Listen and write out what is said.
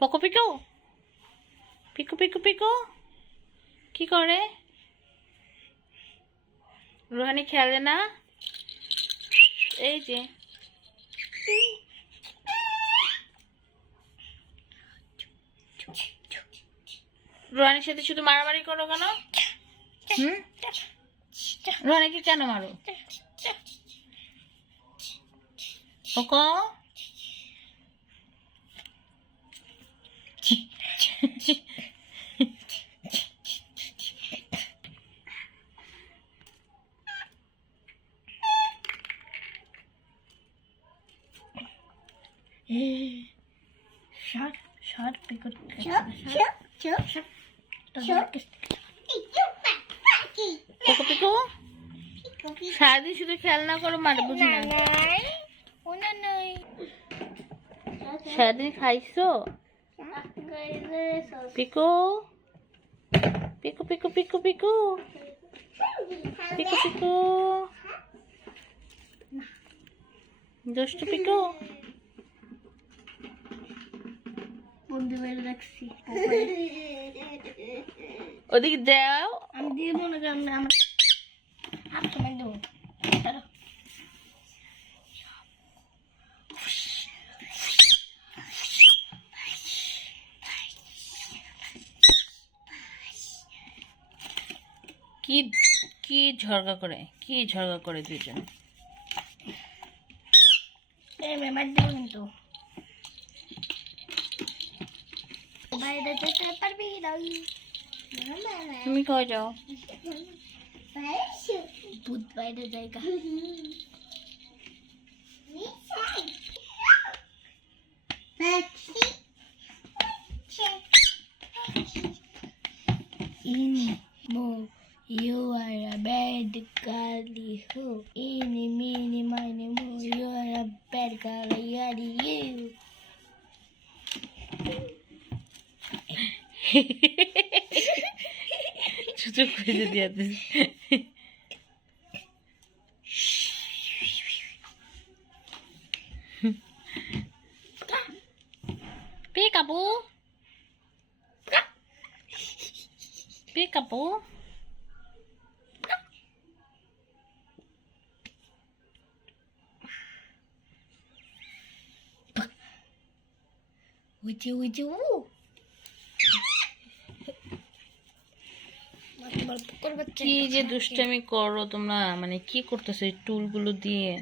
Poco পিকো পিকো পিকো পিকো কি করে? রোহানি খেলে না? এই যে রোহানির সাথে শুধু মারামারি করো কেন? রোহানিকে কেন মারো? পকো সারাদিন শুধু খেলনা করো, মার বুঝি না। সারাদিন খাইছো? পিকো পিকো পিকো পিকো পিকো পিকো পিকো দুষ্টু পিকো। বন্ধু বের রাখছি ওদিকে যাও। আমি দিয়ে মনে করি আমার হাত তোমায় দেবো। কি কি ঝগড়া করে দুজন? মেমার দেবো কিন্তু বাইরে যেতে পারবি না। তুমি কই যাও? ভূত বাইরে জায়গা You are a bad girl, who? Eeny, meeny, miny, mo. You are a bad girl, you are you. সুযোগ খুঁজে দিয়ে পিকাবু পিকাবু Uji. কি যে দুষ্টামি করো তোমরা, মানে কি করতেছো এই টুলগুলো দিয়ে?